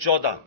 14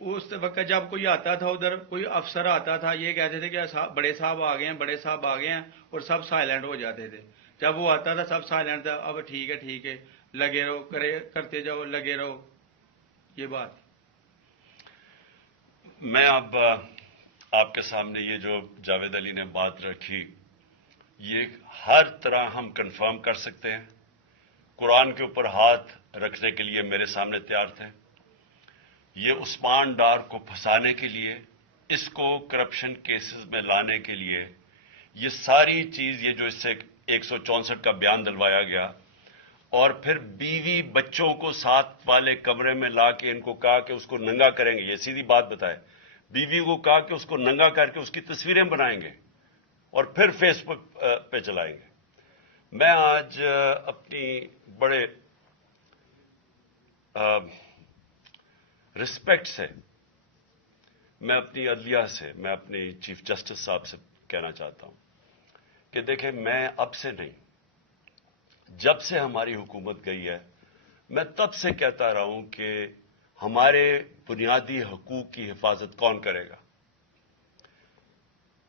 اس وقت جب کوئی آتا تھا ادھر، کوئی افسر آتا تھا، یہ کہتے تھے کہ بڑے صاحب آ گئے ہیں، بڑے صاحب آ گئے ہیں، اور سب سائلنٹ ہو جاتے تھے. جب وہ آتا تھا سب سائلنٹ تھا. اب ٹھیک ہے لگے رہو، کرتے جاؤ، لگے رہو. یہ بات میں اب آپ کے سامنے یہ جو جاوید علی نے بات رکھی، یہ ہر طرح ہم کنفرم کر سکتے ہیں. قرآن کے اوپر ہاتھ رکھنے کے لیے میرے سامنے تیار تھے. یہ عثمان ڈار کو پھنسانے کے لیے، اس کو کرپشن کیسز میں لانے کے لیے، یہ ساری چیز، یہ جو اس سے 164 کا بیان دلوایا گیا، اور پھر بیوی بچوں کو ساتھ والے کمرے میں لا کے ان کو کہا کہ اس کو ننگا کریں گے. یہ سیدھی بات بتائے، بیوی کو کہا کہ اس کو ننگا کر کے اس کی تصویریں بنائیں گے اور پھر فیس بک پہ چلائیں گے. میں آج اپنی بڑے رسپیکٹ سے، میں اپنی عدلیہ سے، میں اپنی چیف جسٹس صاحب سے کہنا چاہتا ہوں کہ دیکھیں، میں اب سے نہیں، جب سے ہماری حکومت گئی ہے، میں تب سے کہتا رہا ہوں کہ ہمارے بنیادی حقوق کی حفاظت کون کرے گا.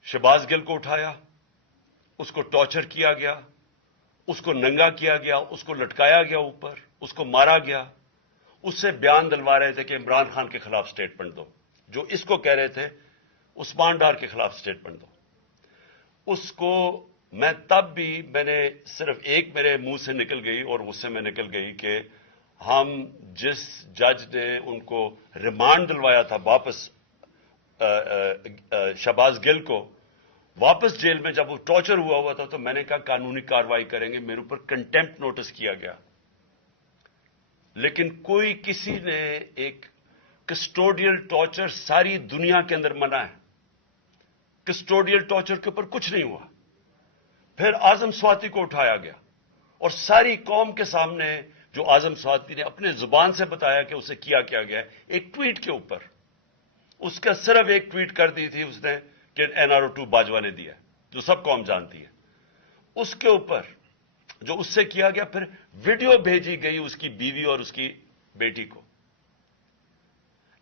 شہباز گل کو اٹھایا، اس کو ٹارچر کیا گیا، اس کو ننگا کیا گیا، اس کو لٹکایا گیا اوپر، اس کو مارا گیا. اس سے بیان دلوا رہے تھے کہ عمران خان کے خلاف سٹیٹمنٹ دو. جو اس کو کہہ رہے تھے عثمان ڈار کے خلاف سٹیٹمنٹ دو. اس کو میں نے صرف ایک میرے منہ سے نکل گئی اور اس سے میں نکل گئی کہ ہم جس جج نے ان کو ریمانڈ دلوایا تھا واپس، شہباز گل کو واپس جیل میں، جب وہ ٹارچر ہوا تھا، تو میں نے کہا قانونی کارروائی کریں گے. میرے اوپر کنٹیمپٹ نوٹس کیا گیا، لیکن کسی نے ایک کسٹوڈیل ٹارچر ساری دنیا کے اندر منع ہے. کسٹوڈیل ٹارچر کے اوپر کچھ نہیں ہوا. پھر اعظم سواتی کو اٹھایا گیا اور ساری قوم کے سامنے جو اعظم سواتی نے اپنے زبان سے بتایا کہ اسے کیا گیا، ایک ٹویٹ کے اوپر، اس کا صرف ایک ٹویٹ کر دی تھی اس نے کہ NRO2 باجوہ نے دیا، جو سب قوم جانتی ہے. اس کے اوپر جو اس سے کیا گیا، پھر ویڈیو بھیجی گئی اس کی بیوی اور اس کی بیٹی کو.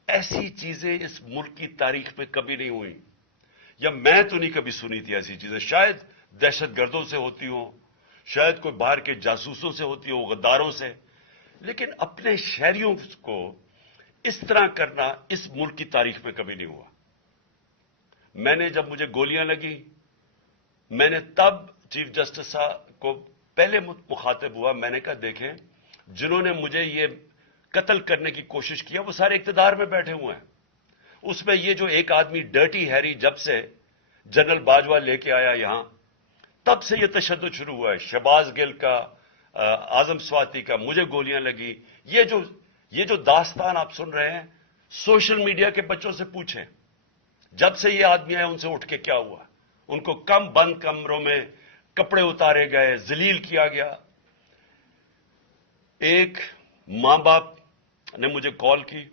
ایسی چیزیں اس ملک کی تاریخ میں کبھی نہیں ہوئی، یا میں تو نہیں کبھی سنی تھی ایسی چیزیں. شاید دہشت گردوں سے ہوتی ہوں، شاید کوئی باہر کے جاسوسوں سے ہوتی ہو، غداروں سے، لیکن اپنے شہریوں کو اس طرح کرنا اس ملک کی تاریخ میں کبھی نہیں ہوا. میں نے جب مجھے گولیاں لگی، میں نے تب چیف جسٹس صاحب کو پہلے مخاطب ہوا. میں نے کہا دیکھیں، جنہوں نے مجھے یہ قتل کرنے کی کوشش کیا وہ سارے اقتدار میں بیٹھے ہوئے ہیں. اس میں یہ جو ایک آدمی ڈرٹی ہیری جب سے جنرل باجوہ لے کے آیا یہاں، تب سے یہ تشدد شروع ہوا ہے. شہباز گل کا، اعظم سواتی کا، مجھے گولیاں لگی. یہ جو داستان آپ سن رہے ہیں، سوشل میڈیا کے بچوں سے پوچھیں، جب سے یہ آدمی آئے ان سے اٹھ کے کیا ہوا. ان کو بند کمروں میں کپڑے اتارے گئے، ذلیل کیا گیا. ایک ماں باپ نے مجھے کال کی،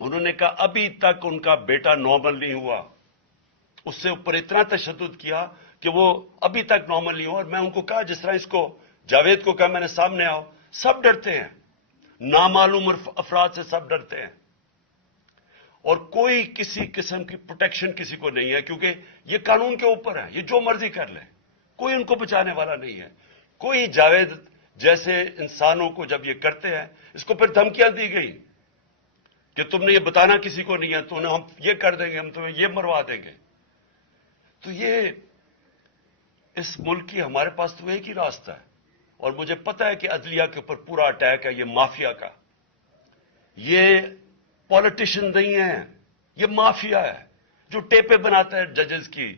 انہوں نے کہا ابھی تک ان کا بیٹا نارمل نہیں ہوا. اس سے اوپر اتنا تشدد کیا کہ وہ ابھی تک نارمل نہیں ہوا. اور میں ان کو کہا، جس طرح اس کو جاوید کو کہا میں نے سامنے آؤ، سب ڈرتے ہیں، نامعلوم افراد سے سب ڈرتے ہیں، اور کوئی کسی قسم کی پروٹیکشن کسی کو نہیں ہے، کیونکہ یہ قانون کے اوپر ہے، یہ جو مرضی کر لیں، کوئی ان کو بچانے والا نہیں ہے. کوئی جاوید جیسے انسانوں کو جب یہ کرتے ہیں، اس کو پھر دھمکیاں دی گئی کہ تم نے یہ بتانا کسی کو نہیں ہے، تو ہم یہ کر دیں گے، ہم تمہیں یہ مروا دیں گے. تو یہ اس ملک کی ہمارے پاس تو ایک ہی راستہ ہے، اور مجھے پتا ہے کہ عدلیہ کے اوپر پورا اٹیک ہے یہ مافیا کا. یہ پالیٹیشین نہیں ہے، یہ مافیا ہے جو ٹیپیں بناتا ہے ججز کی،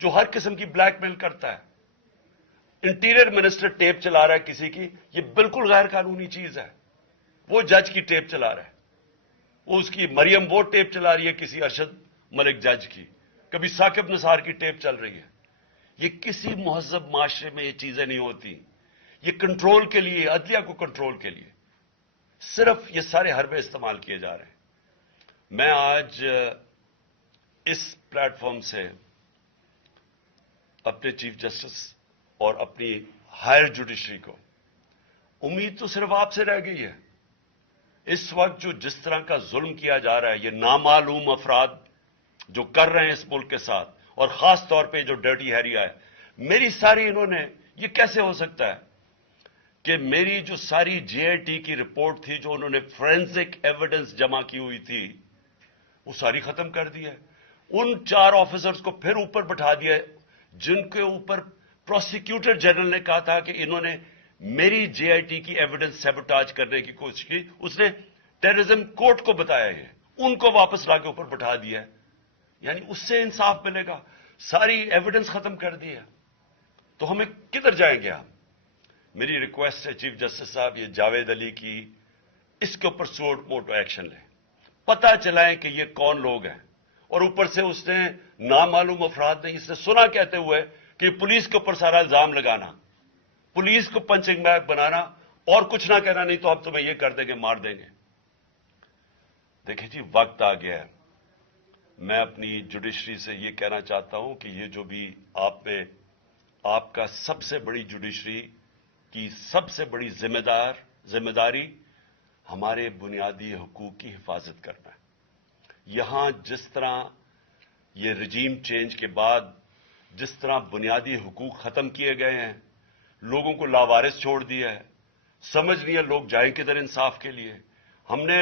جو ہر قسم کی بلیک میل کرتا ہے. انٹیریئر منسٹر ٹیپ چلا رہا ہے کسی کی، یہ بالکل غیر قانونی چیز ہے. وہ جج کی ٹیپ چلا رہا ہے، وہ اس کی مریم وہ ٹیپ چلا رہی ہے کسی ارشد ملک جج کی، کبھی ثاقب نثار کی ٹیپ چل رہی ہے. یہ کسی مہذب معاشرے میں یہ چیزیں نہیں ہوتی. یہ کنٹرول کے لیے، عدلیہ کو کنٹرول کے لیے صرف یہ سارے حربے استعمال کیے جا رہے ہیں. میں آج اس پلیٹ فارم سے اپنے چیف جسٹس اور اپنی ہائر جوڈیشری کو، امید تو صرف آپ سے رہ گئی ہے اس وقت جو جس طرح کا ظلم کیا جا رہا ہے، یہ نامعلوم افراد جو کر رہے ہیں اس ملک کے ساتھ، اور خاص طور پہ جو ڈرٹی ہیری ہے، میری ساری انہوں نے، یہ کیسے ہو سکتا ہے کہ میری جو ساری جے آئی ٹی کی رپورٹ تھی، جو انہوں نے فورینسک ایویڈنس جمع کی ہوئی تھی، وہ ساری ختم کر دی ہے. ان 4 آفیسرز کو پھر اوپر بٹھا دیا ہے جن کے اوپر پروسیکیوٹر جنرل نے کہا تھا کہ انہوں نے میری جے آئی ٹی کی ایویڈنس سیبوٹاج کرنے کی کوشش کی. اس نے ٹیررزم کورٹ کو بتایا ہے، ان کو واپس لا کے اوپر بٹھا دیا ہے. یعنی اس سے انصاف ملے گا؟ ساری ایویڈنس ختم کر دی ہے. تو ہمیں کدھر جائیں گے ہم؟ میری ریکویسٹ ہے چیف جسٹس صاحب، یہ جاوید علی کی، اس کے اوپر سوٹ موٹو ایکشن لیں، پتہ چلائیں کہ یہ کون لوگ ہیں. اور اوپر سے اس نے نامعلوم افراد نے اس سے سنا کہتے ہوئے کہ پولیس کے اوپر سارا الزام لگانا، پولیس کو پنچنگ بیگ بنانا، اور کچھ نہ کہنا، نہیں تو اب تمہیں یہ کر دیں گے، مار دیں گے. دیکھیں جی، وقت آ گیا ہے. میں اپنی جوڈیشری سے یہ کہنا چاہتا ہوں کہ یہ جو بھی آپ کا سب سے بڑی جوڈیشری کی سب سے بڑی ذمہ داری ہمارے بنیادی حقوق کی حفاظت کرنا ہے. یہاں جس طرح یہ رجیم چینج کے بعد جس طرح بنیادی حقوق ختم کیے گئے ہیں، لوگوں کو لاوارث چھوڑ دیا ہے، سمجھ نہیں ہے لوگ جائیں کدھر انصاف کے لیے. ہم نے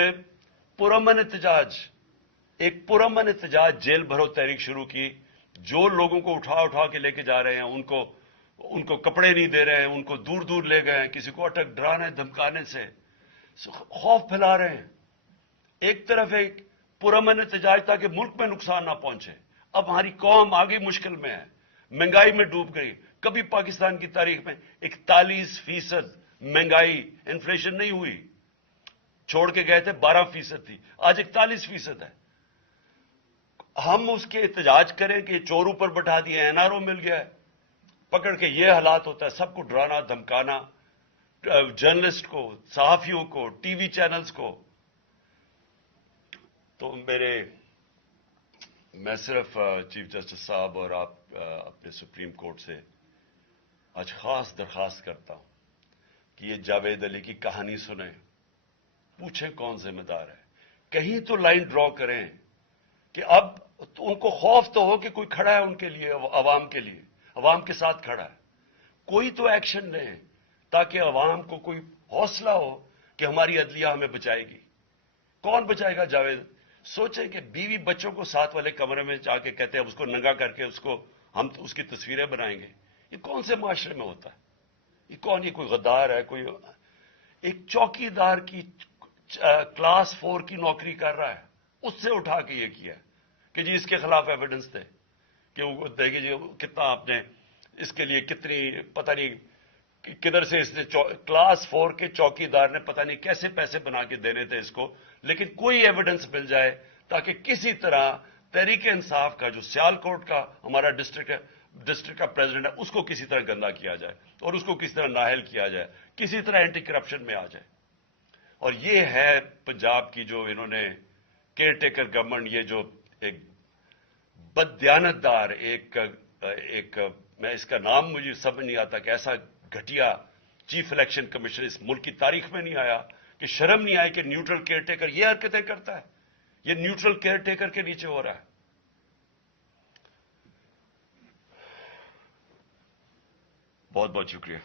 ایک پرامن احتجاج جیل بھرو تحریک شروع کی. جو لوگوں کو اٹھا کے لے کے جا رہے ہیں، ان کو کپڑے نہیں دے رہے ہیں، ان کو دور دور لے گئے ہیں، کسی کو اٹک ڈرانے دھمکانے سے خوف پھیلا رہے ہیں. ایک طرف ایک پرامن احتجاج تاکہ ملک میں نقصان نہ پہنچے. اب ہماری قوم آگے مشکل میں ہے، مہنگائی میں ڈوب گئی. کبھی پاکستان کی تاریخ میں 41% مہنگائی انفلیشن نہیں ہوئی. چھوڑ کے گئے تھے 12% تھی، آج 41% ہے. ہم اس کے احتجاج کریں کہ چور اوپر بٹھا دیے، این آر او مل گیا ہے، پکڑ کے یہ حالات ہوتا ہے. سب کو ڈرانا دھمکانا، جرنلسٹ کو، صحافیوں کو، ٹی وی چینلز کو. تو میں صرف چیف جسٹس صاحب اور آپ اپنے سپریم کورٹ سے آج خاص درخواست کرتا ہوں کہ یہ جاوید علی کی کہانی سنیں، پوچھیں کون ذمہ دار ہے. کہیں تو لائن ڈرا کریں کہ اب ان کو خوف تو ہو کہ کوئی کھڑا ہے ان کے لیے، عوام کے لیے، عوام کے ساتھ کھڑا ہے. کوئی تو ایکشن لیں تاکہ عوام کو کوئی حوصلہ ہو کہ ہماری عدلیہ ہمیں بچائے گی. کون بچائے گا؟ جاوید. سوچیں کہ بیوی بچوں کو ساتھ والے کمرے میں جا کے کہتے ہیں اس کو ننگا کر کے ہم اس کی تصویریں بنائیں گے. یہ کون سے معاشرے میں ہوتا ہے؟ یہ کوئی غدار ہے؟ کوئی ایک چوکی دار کی کلاس 4 کی نوکری کر رہا ہے، اس سے اٹھا کے یہ کیا کہ جی اس کے خلاف ایویڈنس دے کہ وہ دیکھیے جی کتنا آپ نے اس کے لیے کتنی، پتہ نہیں کدھر سے اس نے کلاس 4 کے چوکی دار نے پتہ نہیں کیسے پیسے بنا کے دینے تھے اس کو. لیکن کوئی ایویڈنس مل جائے تاکہ کسی طرح تحریک انصاف کا جو سیالکوٹ کا ہمارا ڈسٹرکٹ کا پریزیڈنٹ ہے، اس کو کسی طرح گندا کیا جائے اور اس کو کسی طرح نااہل کیا جائے، کسی طرح اینٹی کرپشن میں آ جائے. اور یہ ہے پنجاب کی جو انہوں نے کیئر ٹیکر گورنمنٹ، یہ جو ایک بددیانت دار ایک میں اس کا نام مجھے سمجھ نہیں آتا کہ ایسا گھٹیا چیف الیکشن کمیشن اس ملک کی تاریخ میں نہیں آیا کہ شرم نہیں آئی کہ نیوٹرل کیئر ٹیکر یہ حرکتیں کرتا ہے. یہ نیوٹرل کیئر ٹیکر کے نیچے ہو رہا ہے. بہت بہت شکریہ.